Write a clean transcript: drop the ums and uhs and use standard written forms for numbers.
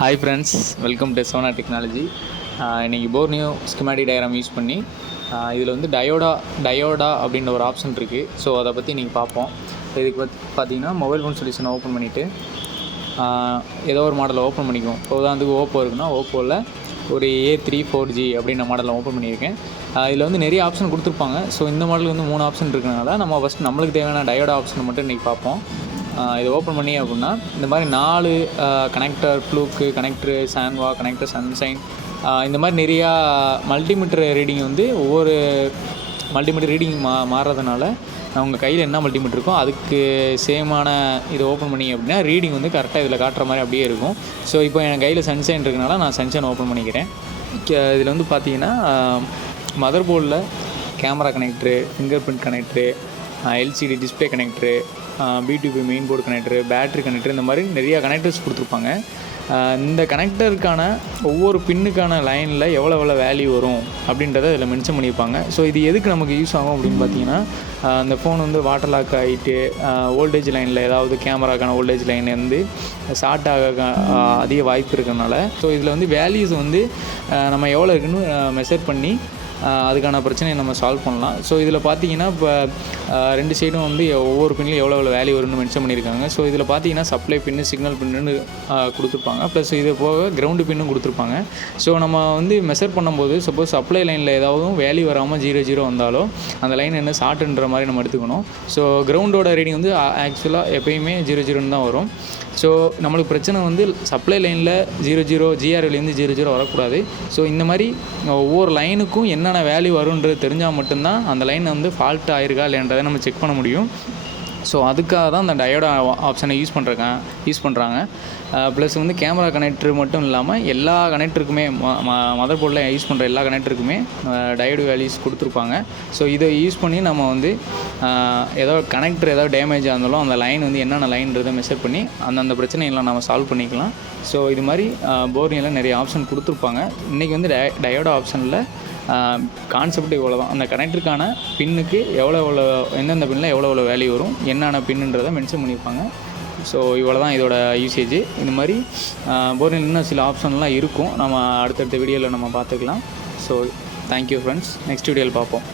Hi friends, welcome to Sona technology. இன்றைக்கி Borneo schematic diagram use பண்ணி இதில் வந்து டயோடா அப்படின்ற ஒரு ஆப்ஷன் இருக்குது. ஸோ அதை பற்றி இன்றைக்கி பார்ப்போம். இதுக்கு பார்த்தீங்கன்னா மொபைல் ஃபோன் சொல்யூஷனை ஓப்பன் பண்ணிவிட்டு ஏதோ ஒரு மாடலை ஓப்பன் பண்ணிக்குவோம். இப்போ உதாரணத்துக்கு ஓப்போ இருக்குன்னா ஓப்போவில் ஒரு A3 4G அப்படின்ற மாடலை ஓப்பன் பண்ணியிருக்கேன். இதில் வந்து நிறைய ஆப்ஷன் கொடுத்துருப்பாங்க. ஸோ இந்த மாடலுக்கு வந்து 3 ஆப்ஷன் இருக்கிறனால நம்ம ஃபஸ்ட் நம்மளுக்கு தேவையான டயோடா ஆப்ஷனை மட்டும் இன்றைக்கி பார்ப்போம். இதை ஓப்பன் பண்ணி அப்படின்னா இந்த மாதிரி 4 கனெக்டர், ப்ளூக்கு கனெக்டரு, சான்வா கனெக்டர், சன்சைன், இந்த மாதிரி நிறையா மல்டிமீட்டர் ரீடிங் வந்து ஒவ்வொரு மல்டிமீட்டர் ரீடிங் மாறுறதுனால உங்கள் கையில் என்ன மல்டிமீட்டர் இருக்கோ அதுக்கு சேமான இதை ஓப்பன் பண்ணி அப்படின்னா ரீடிங் வந்து கரெக்டாக இதில் காட்டுற மாதிரி அப்படியே இருக்கும். ஸோ இப்போ என் கையில் சன்சைன் இருக்கனால நான் சன்சைன் ஓப்பன் பண்ணிக்கிறேன். இதில் வந்து பார்த்தீங்கன்னா மதர் போர்டில் camera connector, finger print connector, LCD display connector, B2B main board connector, battery connector, இந்த மாதிரி நிறையா கனெக்டர்ஸ் கொடுத்துருப்பாங்க. இந்த கனெக்டருக்கான ஒவ்வொரு பின்னுக்கான லைனில் எவ்வளோ வேல்யூ வரும் அப்படின்றத இதில் மென்ஷன் பண்ணியிருப்பாங்க. ஸோ இது எதுக்கு நமக்கு யூஸ் ஆகும் அப்படின்னு பார்த்தீங்கன்னா, அந்த ஃபோன் வந்து வாட்டர் லாக் ஆகிட்டு வோல்டேஜ் லைனில் ஏதாவது கேமராக்கான வோல்டேஜ் லைன் வந்து ஷார்ட் ஆக அதிக வாய்ப்பு இருக்கிறனால ஸோ இதில் வந்து வேல்யூஸ் வந்து நம்ம எவ்வளோ இருக்குன்னு மெஷர் பண்ணி அதுக்கான பிரச்சனையை நம்ம சால்வ் பண்ணலாம். ஸோ இதில் பார்த்தீங்கன்னா இப்போ 2 சைடும் வந்து ஒவ்வொரு பின்லையும் எவ்வளோ வேல்யூ வரும்னு மென்ஷன் பண்ணியிருக்காங்க. ஸோ இதில் பார்த்தீங்கன்னா சப்ளை பின்னு, சிக்னல் பின்னு கொடுத்துருப்பாங்க. ப்ளஸ் இது போக கிரவுண்டு பின்னும் கொடுத்துருப்பாங்க. ஸோ நம்ம வந்து மெஷர் பண்ணும்போது சப்போஸ் சப்ளை லைனில் ஏதாவது வேல்யூ வராமல் 0 வந்தாலோ அந்த லைன் என்ன ஷார்ட்டுன்ற மாதிரி நம்ம எடுத்துக்கணும். ஸோ கிரவுண்டோட ரீடிங் வந்து ஆக்சுவலாக எப்பயுமே 0 தான் வரும். ஸோ நம்மளுக்கு பிரச்சனை வந்து சப்ளை லைனில் 0 GRலேருந்து 0 வரக்கூடாது. ஸோ இந்த மாதிரி ஒவ்வொரு லைனுக்கும் என்னென்ன வேல்யூ வருன்றது தெரிஞ்சால் மட்டும்தான் அந்த லைன் வந்து ஃபால்ட் ஆகிருக்கா இல்லைன்றதை நம்ம செக் பண்ண முடியும். ஸோ அதுக்காக தான் அந்த டயோடா ஆப்ஷனை யூஸ் பண்ணுறாங்க. ப்ளஸ் வந்து கேமரா கனெக்டர் மட்டும் இல்லாமல் எல்லா கனெக்டருக்குமே மதர் போர்டில் யூஸ் பண்ணுற எல்லா கனெக்டருக்குமே டயோடு வேல்யூஸ் கொடுத்துருப்பாங்க. ஸோ இதை யூஸ் பண்ணி நம்ம வந்து ஏதாவது டேமேஜ் ஆனாலும் அந்த லைன் வந்து என்னென்ன லைன்றதை மெஷர் பண்ணி அந்த பிரச்சனையெல்லாம் நம்ம சால்வ் பண்ணிக்கலாம். ஸோ இது மாதிரி போர்னியில் நிறைய ஆப்ஷன் கொடுத்துருப்பாங்க. இன்றைக்கி வந்து டயோடா ஆப்ஷனில் கான்செப்ட் இவ்வளோ தான். அந்த கனெக்டருக்கான பின்னுக்கு எந்தெந்த பின்னில் எவ்வளோ வேல்யூ வரும், என்னென்ன பின்னுன்றதை மென்ஷன் பண்ணியிருப்பாங்க. ஸோ இவ்வளோ தான் இதோட யூசேஜ். இந்த மாதிரி போர்னில் இன்னும் சில ஆப்ஷன்லாம் இருக்கும். நம்ம அடுத்தடுத்த வீடியோவில் நம்ம பார்த்துக்கலாம். ஸோ தேங்க்யூ ஃப்ரெண்ட்ஸ், நெக்ஸ்ட் வீடியோவில் பார்ப்போம்.